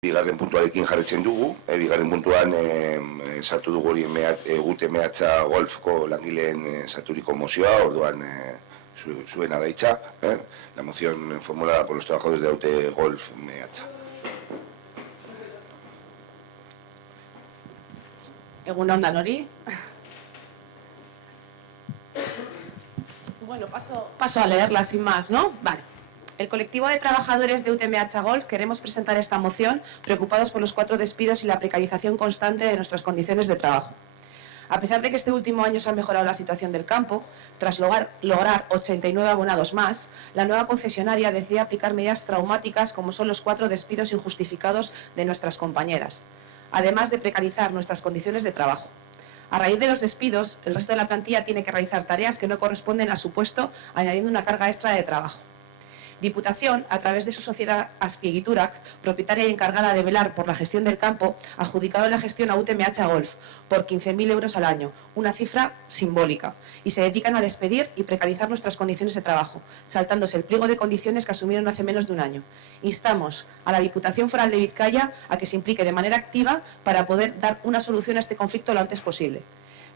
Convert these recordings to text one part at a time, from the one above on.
bigarren puntuarekin jarretzen dugu, bigarren puntuan sartu dugu hori gute mehatza golfko langileen sarturiko mozioa, orduan zuena da hitza, la moción formulada por los trabajadores de Aute Golf mehatza. Egunon danori. Bueno, paso a leerla sin más, ¿no? Vale. El colectivo de trabajadores de UTMH Golf queremos presentar esta moción preocupados por los 4 despidos y la precarización constante de nuestras condiciones de trabajo. A pesar de que este último año se ha mejorado la situación del campo, tras lograr 89 abonados más, la nueva concesionaria decide aplicar medidas traumáticas como son los 4 despidos injustificados de nuestras compañeras, además de precarizar nuestras condiciones de trabajo. A raíz de los despidos, el resto de la plantilla tiene que realizar tareas que no corresponden a su puesto, añadiendo una carga extra de trabajo. Diputación, a través de su sociedad Azpiegiturak, propietaria y encargada de velar por la gestión del campo, ha adjudicado la gestión a UTMH Golf por 15.000 euros al año, una cifra simbólica, y se dedican a despedir y precarizar nuestras condiciones de trabajo, saltándose el pliego de condiciones que asumieron hace menos de un año. Instamos a la Diputación Foral de Vizcaya a que se implique de manera activa para poder dar una solución a este conflicto lo antes posible.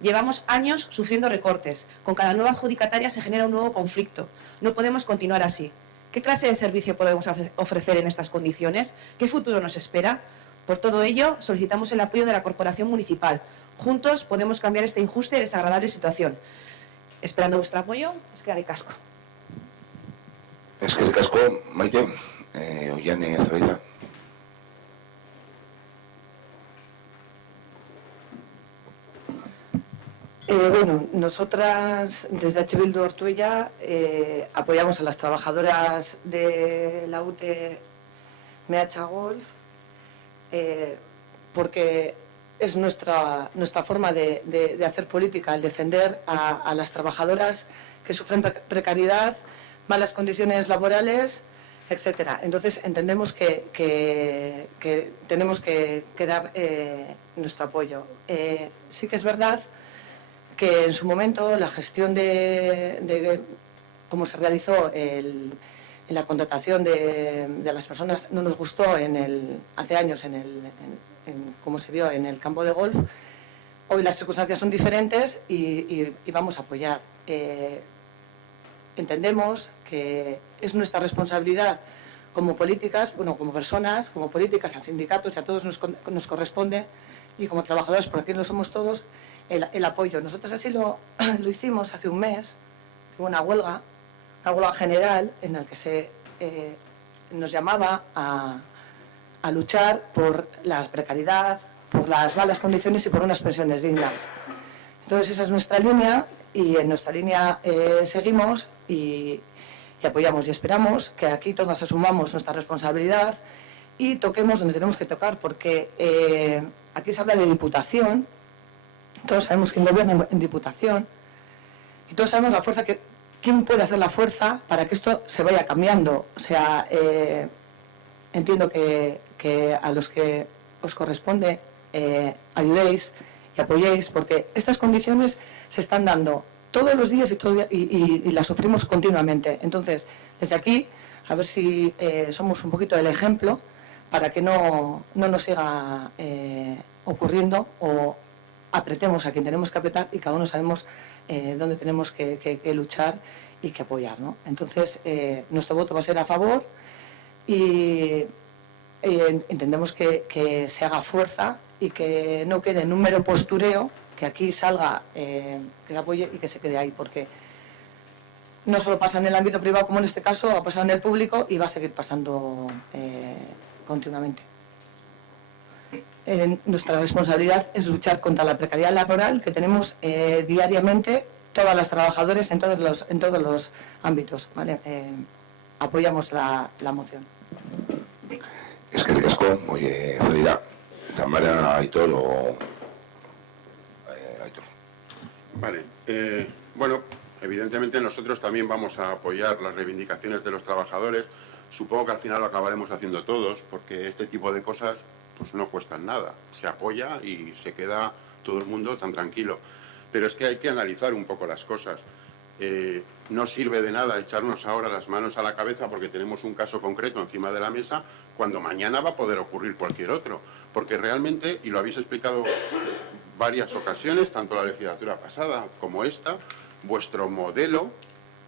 Llevamos años sufriendo recortes. Con cada nueva adjudicataria se genera un nuevo conflicto. No podemos continuar así. ¿Qué clase de servicio podemos ofrecer en estas condiciones? ¿Qué futuro nos espera? Por todo ello, solicitamos el apoyo de la Corporación Municipal. Juntos podemos cambiar esta injusta y desagradable situación. Esperando vuestro apoyo, eskerrik asko. Eskerrik asko, Maite, Ollane Zoraida. Bueno, nosotras desde H. Bildu Ortuella apoyamos a las trabajadoras de la UTMH Golf porque es nuestra forma de hacer política, el defender a las trabajadoras que sufren precariedad, malas condiciones laborales, etcétera. Entonces entendemos que tenemos que dar nuestro apoyo. Sí que es verdad que en su momento la gestión de cómo se realizó en la contratación de las personas no nos gustó hace años cómo se dio en el campo de golf. Hoy las circunstancias son diferentes y vamos a apoyar. Entendemos que es nuestra responsabilidad como políticas, bueno, como personas, como políticas, a sindicatos y a todos nos corresponde, y como trabajadores, por aquí lo somos todos, el apoyo. Nosotros así lo hicimos hace un mes, hubo una huelga general en la que nos llamaba a luchar por la precariedad, por las malas condiciones y por unas pensiones dignas. Entonces esa es nuestra línea y en nuestra línea seguimos y apoyamos y esperamos que aquí todos asumamos nuestra responsabilidad y toquemos donde tenemos que tocar, porque aquí se habla de diputación. Todos sabemos quién gobierna en Diputación y todos sabemos la fuerza quién puede hacer la fuerza para que esto se vaya cambiando. O sea, entiendo que a los que os corresponde ayudéis y apoyéis, porque estas condiciones se están dando todos los días y las sufrimos continuamente. Entonces, desde aquí, a ver si somos un poquito el ejemplo para que no nos siga ocurriendo, o apretemos a quien tenemos que apretar y cada uno sabemos dónde tenemos que luchar y que apoyar, ¿no? Entonces, nuestro voto va a ser a favor y entendemos que se haga fuerza y que no quede en un mero postureo, que aquí salga, que se apoye y que se quede ahí, porque no solo pasa en el ámbito privado como en este caso, ha pasado en el público y va a seguir pasando continuamente. Nuestra responsabilidad es luchar contra la precariedad laboral que tenemos diariamente todas las trabajadoras en todos los ámbitos, ¿vale? Apoyamos la moción. Eskerrik asko, Zoraida, Tamara, Aitor o... Aitor. Vale, bueno, evidentemente nosotros también vamos a apoyar las reivindicaciones de los trabajadores. Supongo que al final lo acabaremos haciendo todos, porque este tipo de cosas pues no cuestan nada. Se apoya y se queda todo el mundo tan tranquilo. Pero es que hay que analizar un poco las cosas. no sirve de nada echarnos ahora las manos a la cabeza porque tenemos un caso concreto encima de la mesa, cuando mañana va a poder ocurrir cualquier otro. Porque realmente, y lo habéis explicado varias ocasiones, tanto la legislatura pasada como esta, vuestro modelo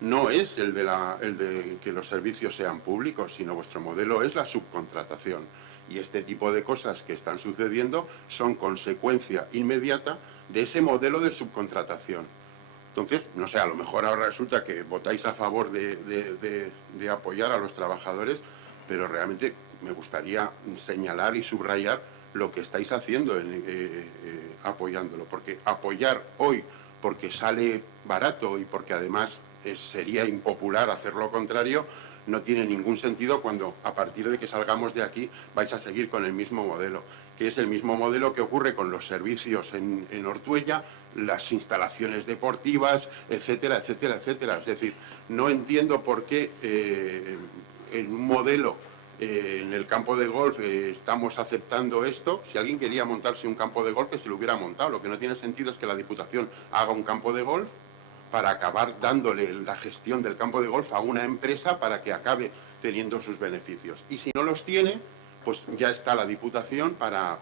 no es el de que los servicios sean públicos, sino vuestro modelo es la subcontratación. Y este tipo de cosas que están sucediendo son consecuencia inmediata de ese modelo de subcontratación. Entonces, no sé, a lo mejor ahora resulta que votáis a favor de apoyar a los trabajadores, pero realmente me gustaría señalar y subrayar lo que estáis haciendo apoyándolo. Porque apoyar hoy porque sale barato y porque además sería impopular hacer lo contrario, no tiene ningún sentido cuando a partir de que salgamos de aquí vais a seguir con el mismo modelo, que es el mismo modelo que ocurre con los servicios en Ortuella, las instalaciones deportivas, etcétera, etcétera, etcétera. Es decir, no entiendo por qué en un modelo en el campo de golf estamos aceptando esto. Si alguien quería montarse un campo de golf, que se lo hubiera montado. Lo que no tiene sentido es que la Diputación haga un campo de golf para acabar dándole la gestión del campo de golf a una empresa para que acabe teniendo sus beneficios. Y si no los tiene, pues ya está la Diputación para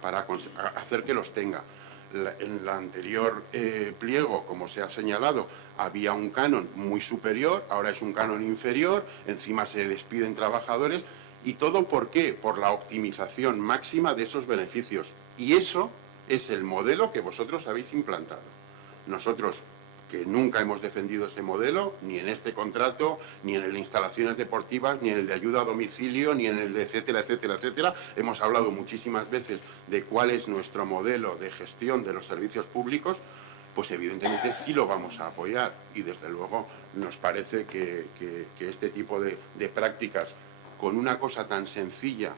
hacer que los tenga. En el anterior pliego, como se ha señalado, había un canon muy superior, ahora es un canon inferior, encima se despiden trabajadores. ¿Y todo por qué? Por la optimización máxima de esos beneficios. Y eso es el modelo que vosotros habéis implantado. Nosotros, que nunca hemos defendido ese modelo, ni en este contrato, ni en el de instalaciones deportivas, ni en el de ayuda a domicilio, ni en el de etcétera, etcétera, etcétera. Hemos hablado muchísimas veces de cuál es nuestro modelo de gestión de los servicios públicos, pues evidentemente sí lo vamos a apoyar. Y desde luego nos parece que este tipo de prácticas, con una cosa tan sencilla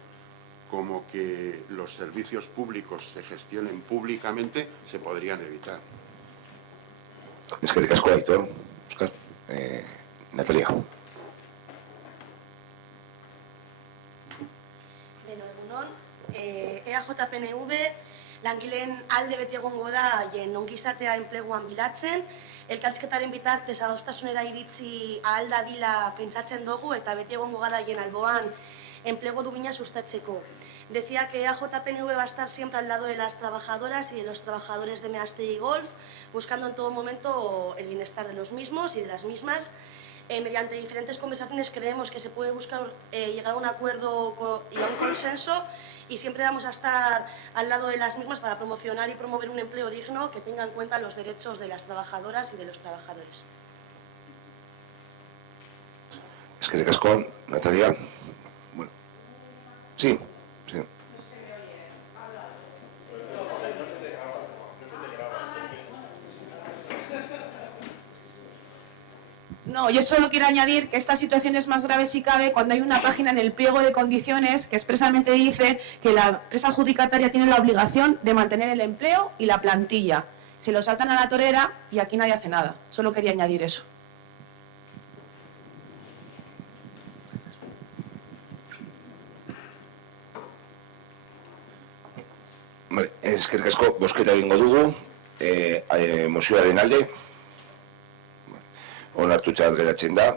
como que los servicios públicos se gestionen públicamente, se podrían evitar. Es que casco, Aitor. Oscar. Natalia. Beno, egunon, EAJ-PNV langileen alde beti egongo da ongizatea enpleguan bilatzen, elkarrizketaren bitartez adostasunera iritsi ahal dadila pentsatzen dugu eta beti egongo gara alboan enplegu dugina sustatzeko. Decía que EAJ-PNV va a estar siempre al lado de las trabajadoras y de los trabajadores de Meastegy Golf, buscando en todo momento el bienestar de los mismos y de las mismas. Mediante diferentes conversaciones creemos que se puede buscar llegar a un acuerdo y a un consenso, y siempre vamos a estar al lado de las mismas para promocionar y promover un empleo digno que tenga en cuenta los derechos de las trabajadoras y de los trabajadores. Es que casco, Natalia. Bueno. Sí. Sí. No, yo solo quiero añadir que esta situación es más grave si cabe cuando hay una página en el pliego de condiciones que expresamente dice que la empresa adjudicataria tiene la obligación de mantener el empleo y la plantilla. Se lo saltan a la torera y aquí nadie hace nada. Solo quería añadir eso. Vale, eskerrik asko, bozketa egingo dugu, mozioaren alde, onartutzat geratzen da,